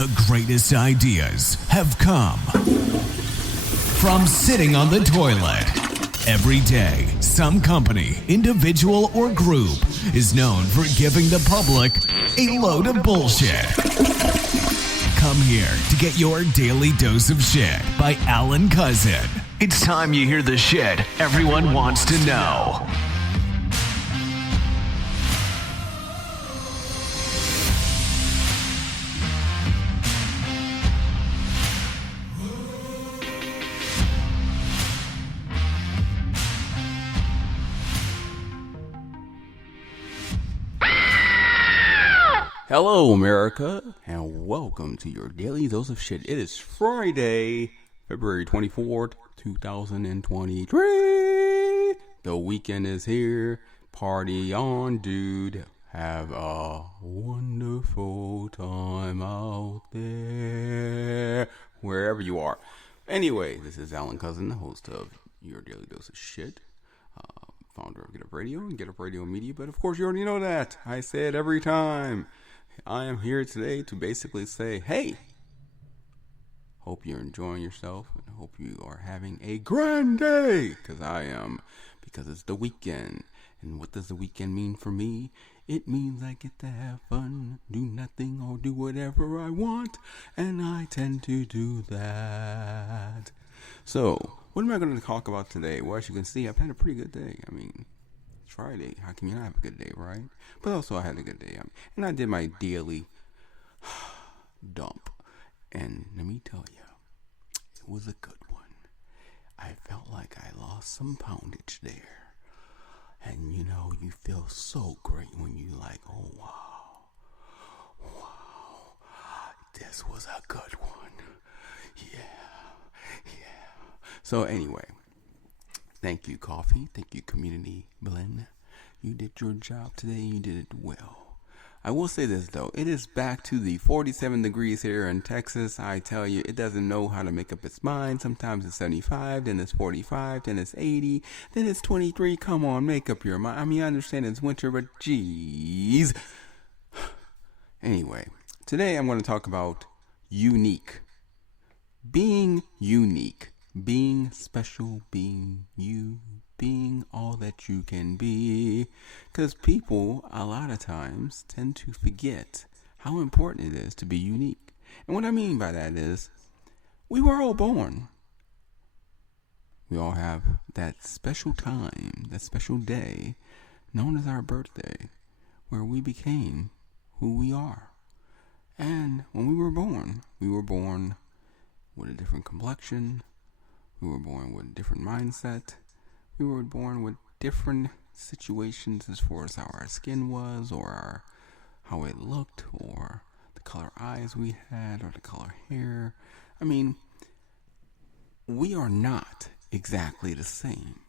The greatest ideas have come from sitting on the toilet. Every day, some company, individual, or group is known for giving the public a load of bullshit. Come here to get your daily dose of shit by Alan Cousin. It's time you hear the shit everyone wants to know. Hello, America, and welcome to your daily dose of shit. It is Friday, February 24th, 2023. The weekend is here. Party on, dude. Have a wonderful time out there, wherever you are. Anyway, this is Alan Cousin, the host of your daily dose of shit. Founder of Get Up Radio and Get Up Radio Media, but of course you already know that. I say it every time. I am here today to basically say, hey, hope you're enjoying yourself and hope you are having a grand day, because I am, because it's the weekend. And what does the weekend mean for me? It means I get to have fun, do nothing or do whatever I want, and I tend to do that. So, what am I going to talk about today? Well, as you can see, I've had a pretty good day. I mean, it's Friday. How can you not have a good day, right? But also, I had a good day. And I did my daily dump. And let me tell you, it was a good one. I felt like I lost some poundage there. And you know, you feel so great when you like, oh, wow, this was a good one. Yeah. So anyway, thank you, Coffee. Thank you, Community Blend. You did your job today. You did it well. I will say this, though. It is back to the 47 degrees here in Texas. I tell you, it doesn't know how to make up its mind. Sometimes it's 75, then it's 45, then it's 80, then it's 23. Come on, make up your mind. I mean, I understand it's winter, but geez. Anyway, today I'm going to talk about unique. Being unique. Being special, being you, being all that you can be. Because people, a lot of times, tend to forget how important it is to be unique. And what I mean by that is, we were all born. We all have that special time, that special day, known as our birthday, where we became who we are. And when we were born with a different complexion. We were born with a different mindset. We were born with different situations as far as how our skin was, or how it looked, or the color eyes we had, or the color hair. I mean, we are not exactly the same.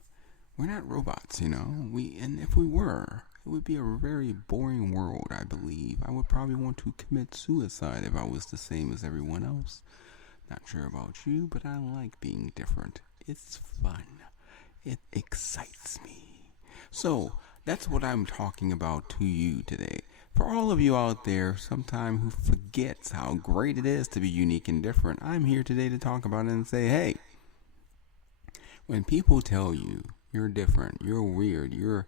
We're not robots, you know. And if we were, it would be a very boring world, I believe. I would probably want to commit suicide if I was the same as everyone else. Not sure about you, but I like being different. It's fun. It excites me. So, that's what I'm talking about to you today. For all of you out there, sometime who forgets how great it is to be unique and different, I'm here today to talk about it and say, hey, when people tell you you're different, you're weird, you're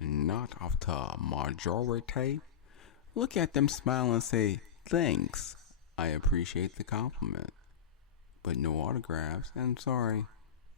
not of the majority, look at them, smile, and say, thanks. I appreciate the compliment. But no autographs, and sorry,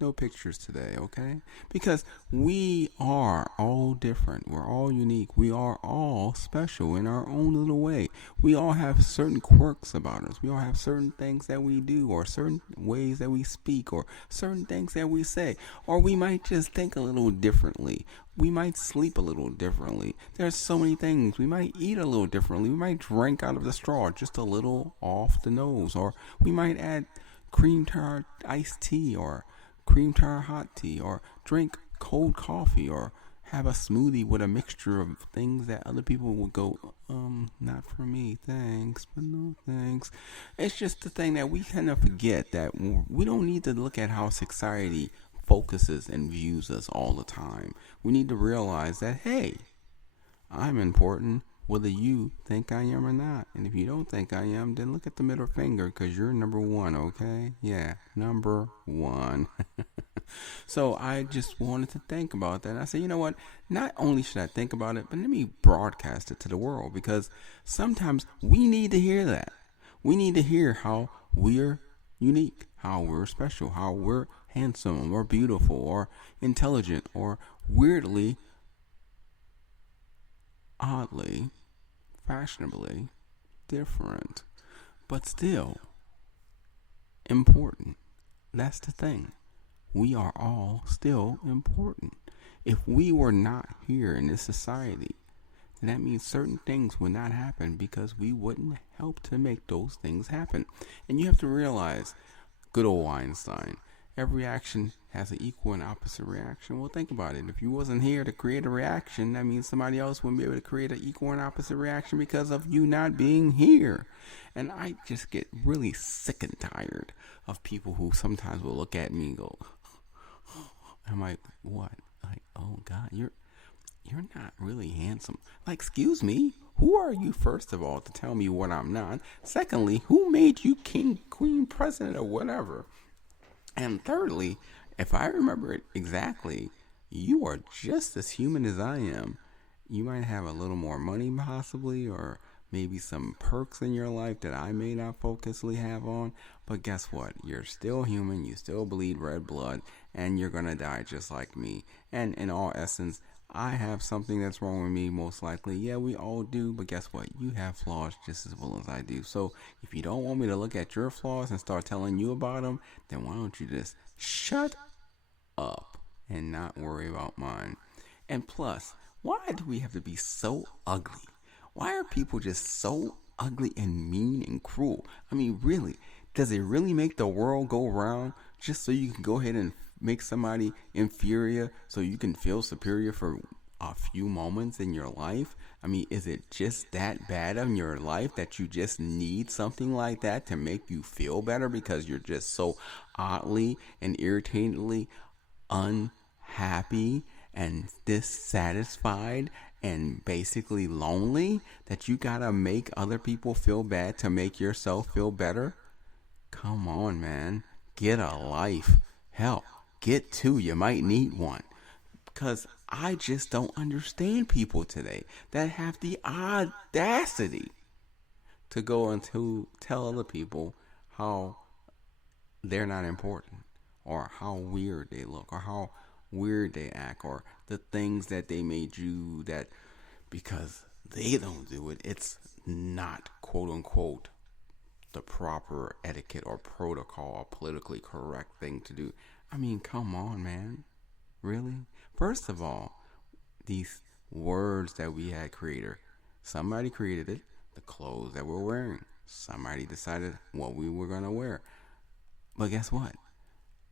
no pictures today, okay? Because we are all different. We're all unique. We are all special in our own little way. We all have certain quirks about us. We all have certain things that we do, or certain ways that we speak, or certain things that we say. Or we might just think a little differently. We might sleep a little differently. There's so many things. We might eat a little differently. We might drink out of the straw just a little off the nose. Or we might add cream to our iced tea, or cream to our hot tea, or drink cold coffee, or have a smoothie with a mixture of things that other people would go, not for me, thanks, but no thanks. It's just the thing that we kind of forget, that we don't need to look at how society focuses and views us all the time. We need to realize that, hey, I'm important, whether you think I am or not. And if you don't think I am, then look at the middle finger, because you're number one, okay? Yeah, number one. So I just wanted to think about that. And I said, you know what? Not only should I think about it, but let me broadcast it to the world, because sometimes we need to hear that. We need to hear how we're unique, how we're special, how we're handsome or beautiful or intelligent or weirdly, oddly, fashionably different, but still important. That's the thing. We are all still important. If we were not here in this society, then that means certain things would not happen, because we wouldn't help to make those things happen. And you have to realize, good old Einstein, every action has an equal and opposite reaction. Well, think about it. If you wasn't here to create a reaction, that means somebody else wouldn't be able to create an equal and opposite reaction because of you not being here. And I just get really sick and tired of people who sometimes will look at me and go, I'm like, what? Like, oh God, you're not really handsome. Like, excuse me, who are you, first of all, to tell me what I'm not? Secondly, who made you king, queen, president, or whatever? And thirdly, if I remember it exactly, you are just as human as I am. You might have a little more money possibly, or maybe some perks in your life that I may not focusly have on. But guess what? You're still human. You still bleed red blood, and you're going to die just like me. And in all essence, I have something that's wrong with me, most likely. Yeah, we all do. But guess what? You have flaws just as well as I do. So if you don't want me to look at your flaws and start telling you about them, then why don't you just shut up and not worry about mine? And plus, why do we have to be so ugly? Why are people just so ugly and mean and cruel? I mean, really, does it really make the world go round just so you can go ahead and make somebody inferior so you can feel superior for a few moments in your life? I mean, is it just that bad in your life that you just need something like that to make you feel better because you're just so oddly and irritatingly unhappy and dissatisfied and basically lonely that you gotta make other people feel bad to make yourself feel better? Come on, man. Get a life. Hell, get two. You might need one. Because I just don't understand people today that have the audacity to go and to tell other people how they're not important, or how weird they look, or how weird they act, or the things that they may do that because they don't do it, it's not, quote unquote, the proper etiquette or protocol or politically correct thing to do. I mean, come on, man. Really? First of all, these words that we had created, somebody created it. The clothes that we're wearing, somebody decided what we were going to wear. But guess what?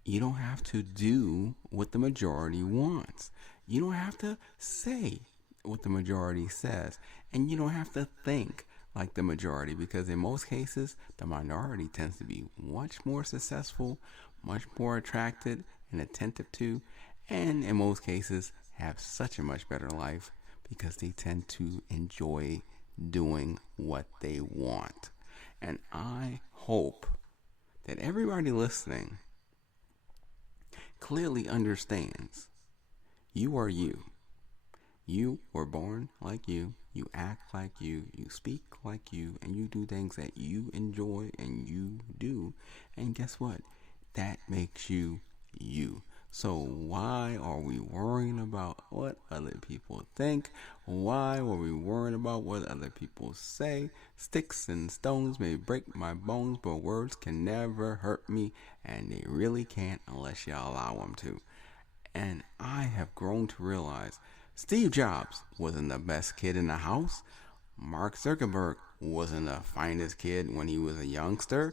You don't have to do what the majority wants. You don't have to say what the majority says. And you don't have to think like the majority, because in most cases, the minority tends to be much more successful, much more attracted and attentive to, and in most cases have such a much better life because they tend to enjoy doing what they want. And I hope that everybody listening clearly understands you are you. You were born like you. You act like you. You speak like you. And you do things that you enjoy and you do. And guess what? That makes you you. So why are we worrying about what other people think? Why are we worrying about what other people say? Sticks and stones may break my bones, but words can never hurt me, and they really can't unless you allow them to. And I have grown to realize Steve Jobs wasn't the best kid in the house. Mark Zuckerberg wasn't the finest kid when he was a youngster.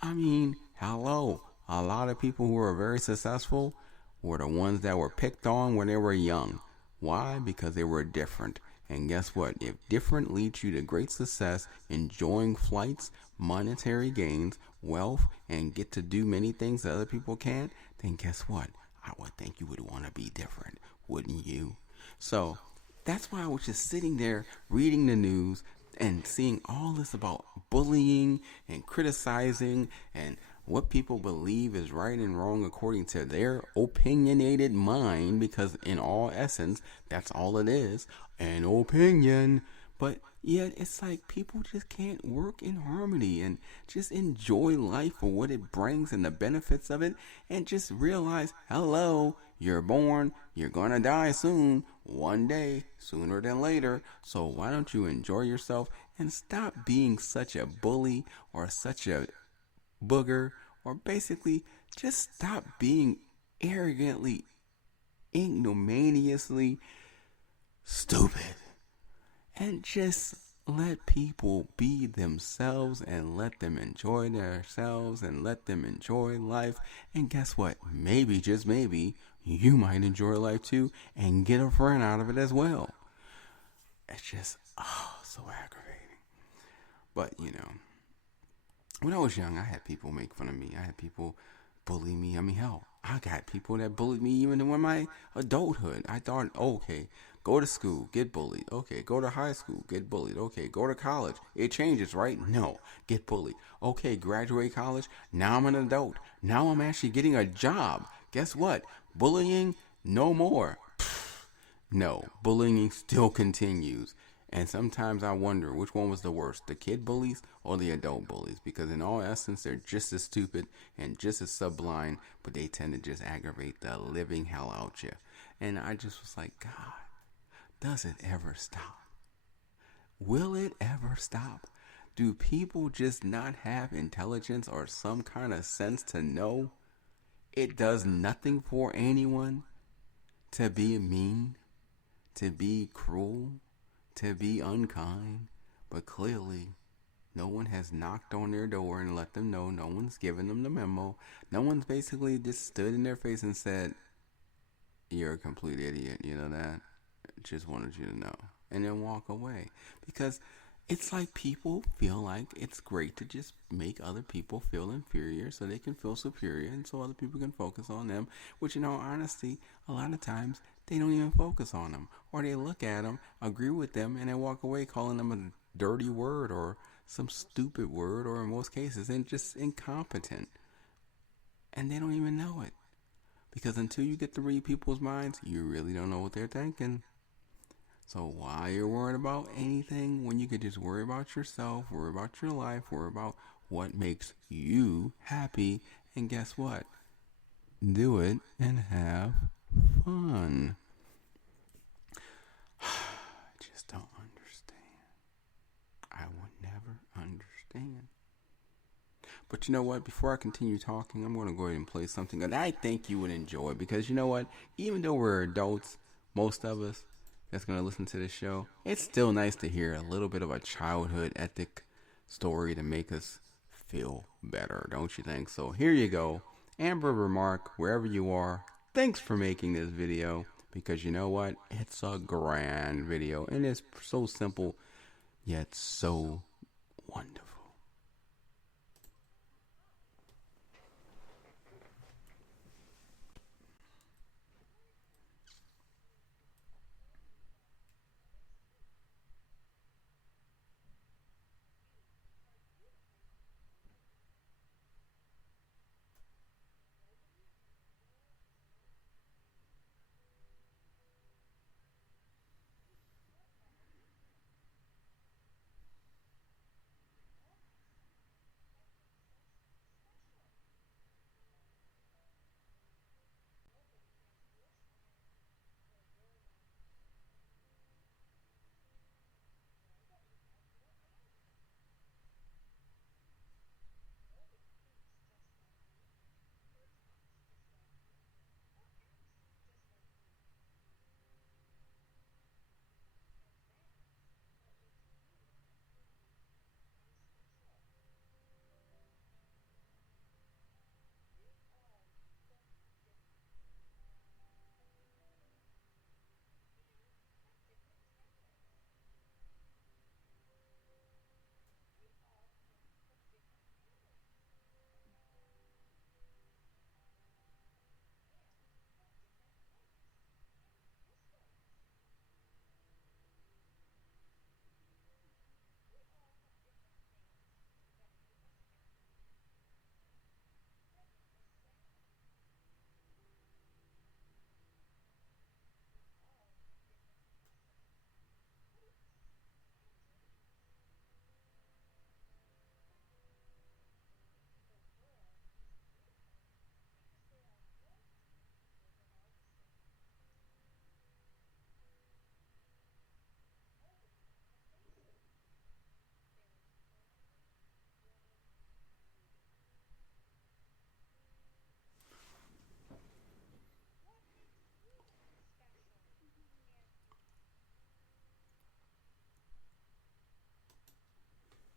I mean, hello. A lot of people who are very successful were the ones that were picked on when they were young. Why? Because they were different. And guess what? If different leads you to great success, enjoying flights, monetary gains, wealth, and get to do many things that other people can't, then guess what? I would think you would want to be different, wouldn't you? So That's why I was just sitting there reading the news and seeing all this about bullying and criticizing and what people believe is right and wrong according to their opinionated mind, because in all essence, that's all it is, an opinion. But yet it's like people just can't work in harmony and just enjoy life for what it brings and the benefits of it, and just realize, hello, you're born, you're gonna die soon, one day, sooner than later. So why don't you enjoy yourself and stop being such a bully or such a booger, or basically just stop being arrogantly, ignominiously stupid, and just let people be themselves and let them enjoy themselves and let them enjoy life. And guess what? Maybe, just maybe, you might enjoy life too and get a friend out of it as well. It's just, so aggravating. But, when I was young, I had people make fun of me. I had people bully me. I mean, hell, I got people that bullied me even in my adulthood. I thought, okay, go to school, get bullied. Okay, go to high school, get bullied. Okay, go to college. It changes, right? No, get bullied. Okay, graduate college. Now I'm an adult. Now I'm actually getting a job. Guess what? Bullying, no more. No, bullying still continues. And sometimes I wonder which one was the worst, the kid bullies or the adult bullies, because in all essence, they're just as stupid and just as sublime, but they tend to just aggravate the living hell out you. And I just was like, God, does it ever stop? Will it ever stop? Do people just not have intelligence or some kind of sense to know it does nothing for anyone to be mean, to be cruel, to be unkind? But clearly, no one has knocked on their door and let them know. No one's given them the memo. No one's basically just stood in their face and said, you're a complete idiot, you know that? Just wanted you to know. And then walk away. Because it's like people feel like it's great to just make other people feel inferior so they can feel superior and so other people can focus on them, which in all honesty, a lot of times they don't even focus on them, or they look at them, agree with them, and then walk away calling them a dirty word or some stupid word, or in most cases, and just incompetent. And they don't even know it. Because until you get to read people's minds, you really don't know what they're thinking. So why you're worried about anything when you could just worry about yourself, worry about your life, worry about what makes you happy, and guess what? Do it and have fun. I just don't understand. I would never understand. But you know what? Before I continue talking, I'm going to go ahead and play something that I think you would enjoy. Because you know what? Even though we're adults, most of us that's going to listen to this show, it's still nice to hear a little bit of a childhood ethic story to make us feel better, don't you think? So here you go. Amber Remark, wherever you are, thanks for making this video. Because you know what? It's a grand video. And it's so simple, yet so wonderful.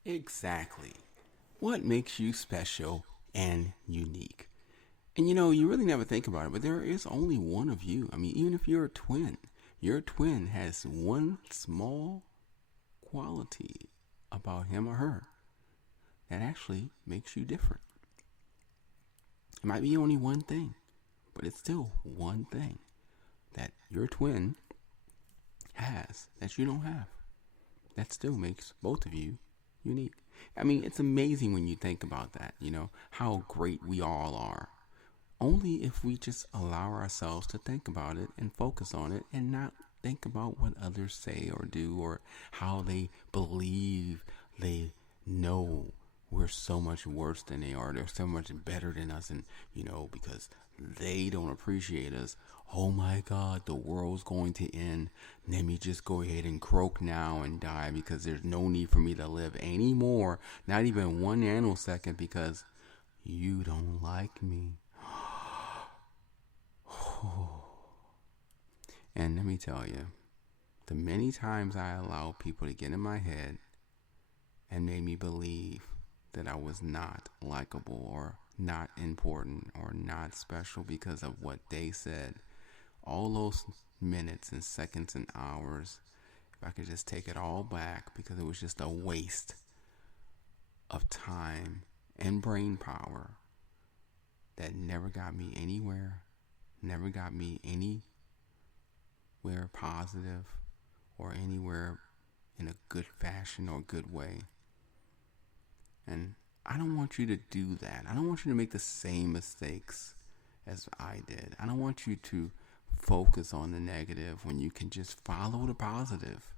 Exactly. What makes you special and unique? And you really never think about it, but there is only one of you. I mean, even if you're a twin, your twin has one small quality about him or her that actually makes you different. It might be only one thing, but it's still one thing that your twin has that you don't have. That still makes both of you unique. I mean, it's amazing when you think about that, how great we all are. Only if we just allow ourselves to think about it and focus on it and not think about what others say or do or how they believe they know we're so much worse than they are. They're so much better than us. And, because they don't appreciate us. Oh my God, the world's going to end. Let me just go ahead and croak now and die because there's no need for me to live anymore. Not even 1 nanosecond because you don't like me. And let me tell you, the many times I allowed people to get in my head and made me believe that I was not likable or not important or not special because of what they said, all those minutes and seconds and hours, if I could just take it all back because it was just a waste of time and brain power that never got me anywhere, never got me anywhere positive or anywhere in a good fashion or good way. And I don't want you to do that. I don't want you to make the same mistakes as I did. I don't want you to focus on the negative when you can just follow the positive.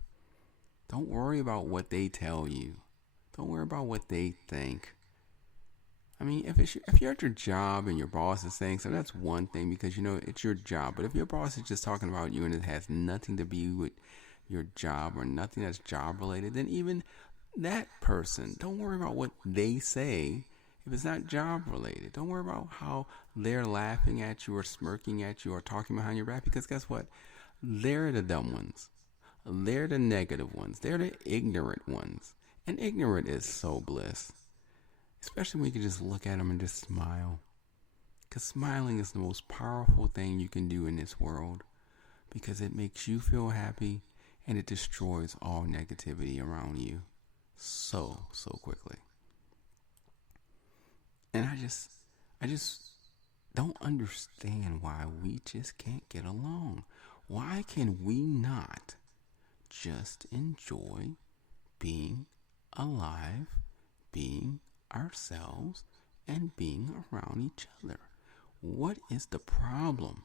Don't worry about what they tell you. Don't worry about what they think. I mean, if you're at your job and your boss is saying so, that's one thing because, it's your job. But if your boss is just talking about you and it has nothing to do with your job or nothing that's job related, then even that person, don't worry about what they say if it's not job related. Don't worry about how they're laughing at you or smirking at you or talking behind your back because guess what? They're the dumb ones. They're the negative ones. They're the ignorant ones. And ignorant is so bliss. Especially when you can just look at them and just smile. Because smiling is the most powerful thing you can do in this world. Because it makes you feel happy and it destroys all negativity around you so quickly. And I just don't understand why we just can't get along. Why can we not just enjoy being alive, being ourselves, and being around each other? What is the problem?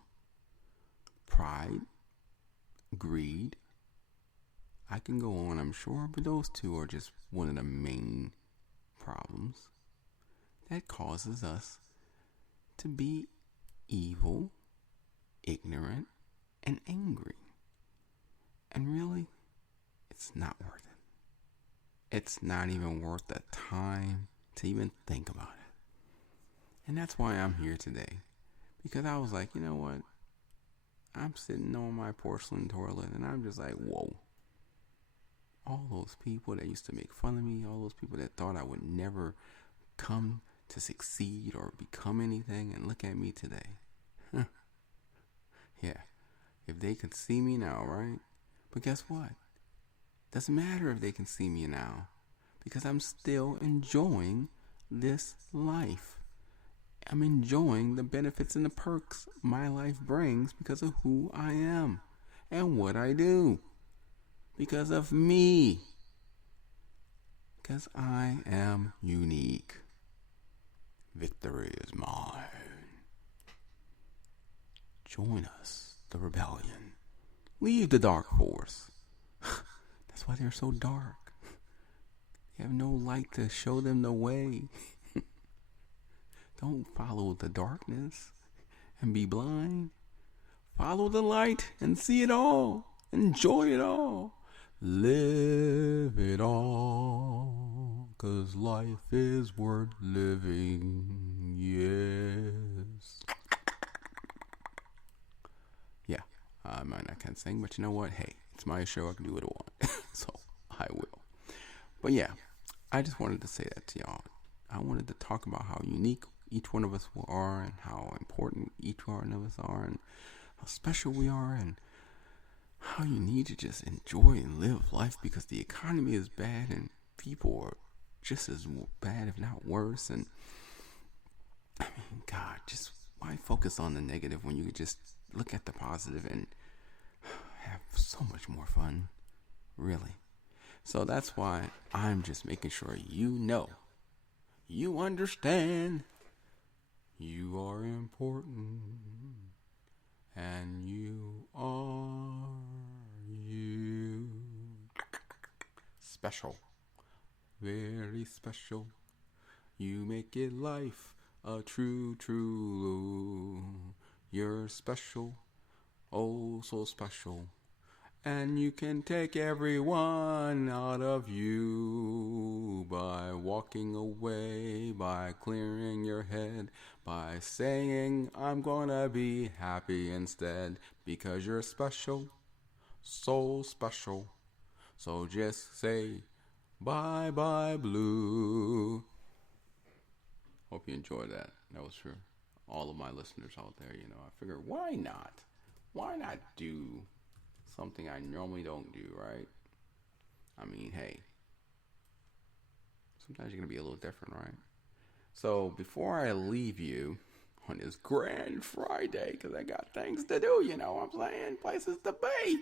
Pride, greed. I can go on, I'm sure, but those two are just one of the main problems that causes us to be evil, ignorant, and angry. And really, it's not worth it. It's not even worth the time to even think about it. And that's why I'm here today. Because I was like, you know what? I'm sitting on my porcelain toilet and I'm just like, whoa. All those people that used to make fun of me, all those people that thought I would never come to succeed or become anything, and look at me today. Yeah, if they could see me now, right? But guess what? Doesn't matter if they can see me now, because I'm still enjoying this life. I'm enjoying the benefits and the perks my life brings because of who I am and what I do. Because of me. Because I am unique. Victory is mine. Join us, the rebellion. Leave the dark force. That's why they're so dark. They have no light to show them the way. Don't follow the darkness and be blind. Follow the light and see it all. Enjoy it all. Live it all, 'cause life is worth living, yes. Yeah, I might not can sing, but you know what? Hey, it's my show, I can do what I want, so I will. But yeah, I just wanted to say that to y'all. I wanted to talk about how unique each one of us are and how important each one of us are and how special we are and how you need to just enjoy and live life because the economy is bad and people are just as bad, if not worse. And I mean, God, just why focus on the negative when you could just look at the positive and have so much more fun, really? So that's why I'm just making sure you know, you understand, you are important, and you are you. Special, very special. You make it life a true. You're special, oh so special. And you can take everyone out of you by walking away, by clearing your head, by saying, I'm gonna be happy instead, because you're special, so special. So just say, bye bye blue. Hope you enjoyed that. That was for all of my listeners out there. I figured, why not? Why not do something I normally don't do, right? I mean, hey, sometimes you're going to be a little different, right? So before I leave you on this grand Friday, because I got things to do, you know what I'm saying? Places to be.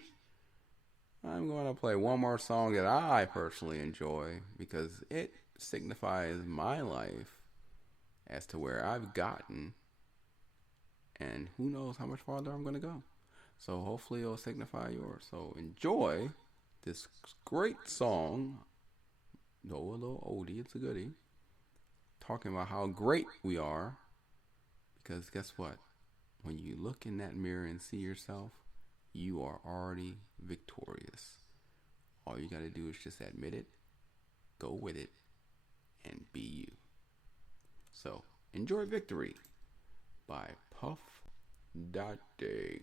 I'm going to play one more song that I personally enjoy because it signifies my life as to where I've gotten and who knows how much farther I'm going to go. So hopefully it'll signify yours. So enjoy this great song. No, a little oldie, it's a goodie. Talking about how great we are. Because guess what? When you look in that mirror and see yourself, you are already victorious. All you got to do is just admit it, go with it, and be you. So enjoy Victory by Puff Daddy.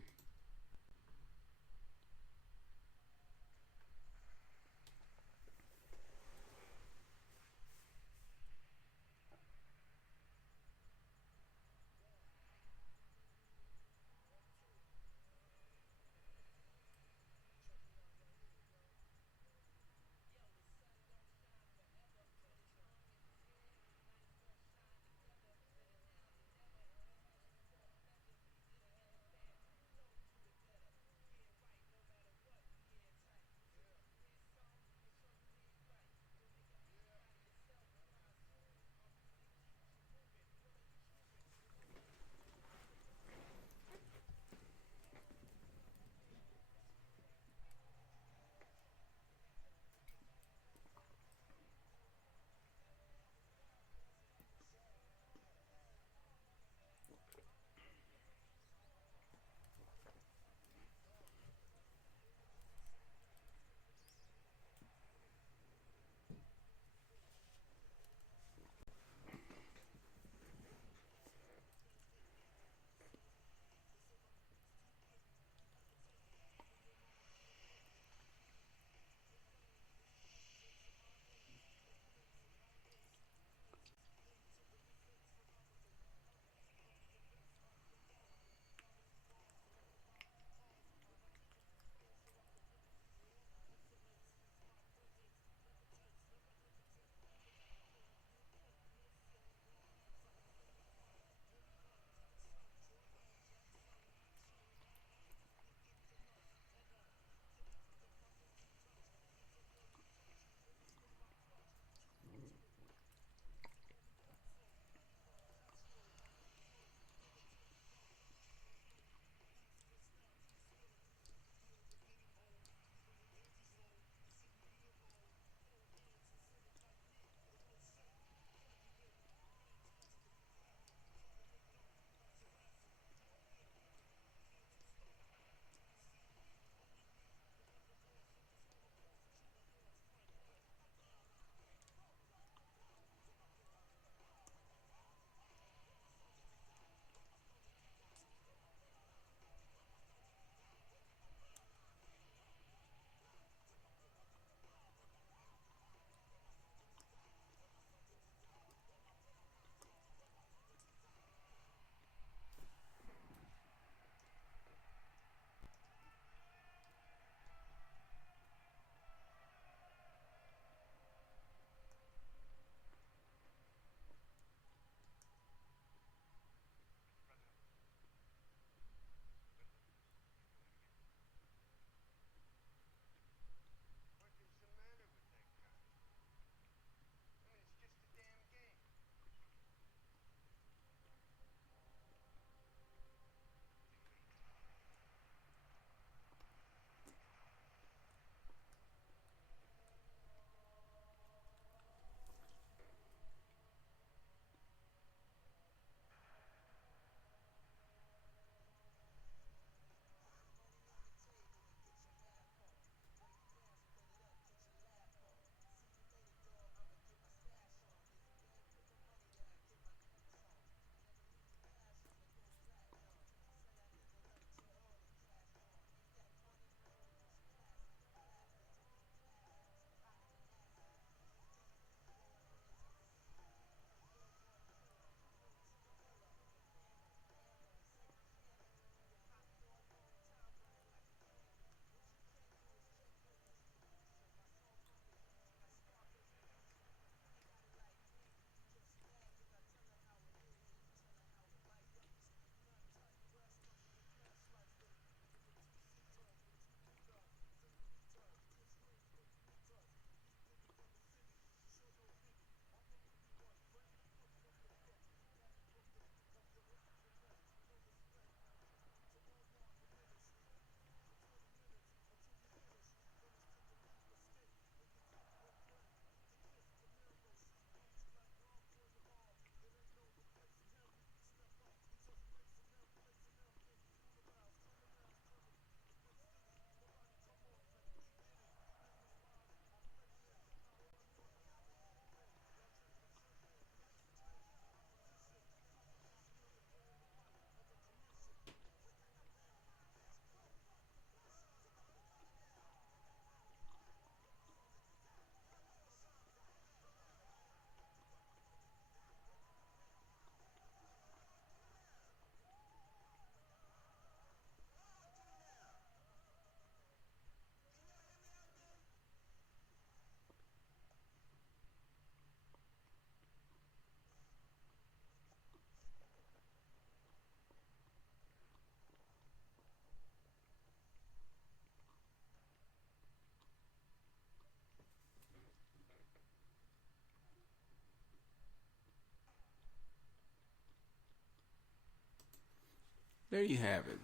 there you have it.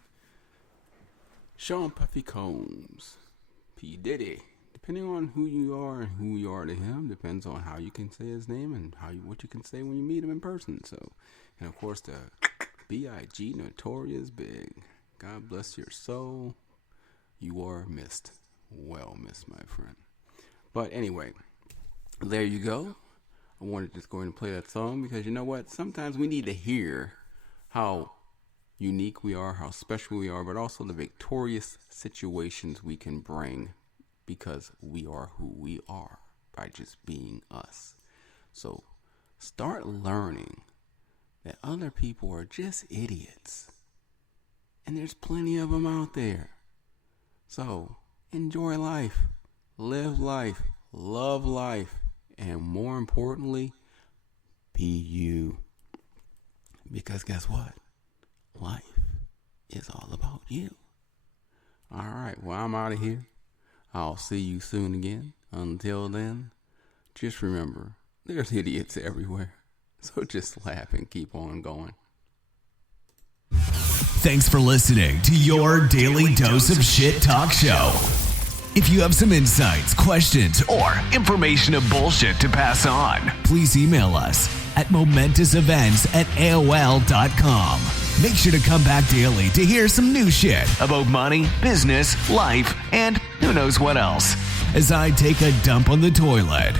Sean Puffy Combs, P. Diddy. Depending on who you are and who you are to him, depends on how you can say his name and what you can say when you meet him in person. So, and of course the B.I.G. Notorious Big. God bless your soul. You are missed. Well missed, my friend. But anyway, there you go. I wanted to just go ahead and play that song because you know what? Sometimes we need to hear how unique we are, how special we are, but also the victorious situations we can bring because we are who we are by just being us. So start learning that other people are just idiots. And there's plenty of them out there. So enjoy life, live life, love life, and more importantly, be you. Because guess what? Life is all about you. All right, well, I'm out of here. I'll see you soon again. Until then, just remember, there's idiots everywhere. So just laugh and keep on going. Thanks for listening to your daily dose of shit talk show. If you have some insights, questions, or information of bullshit to pass on, please email us at momentousevents@aol.com. Make sure to come back daily to hear some new shit about money, business, life, and who knows what else as I take a dump on the toilet.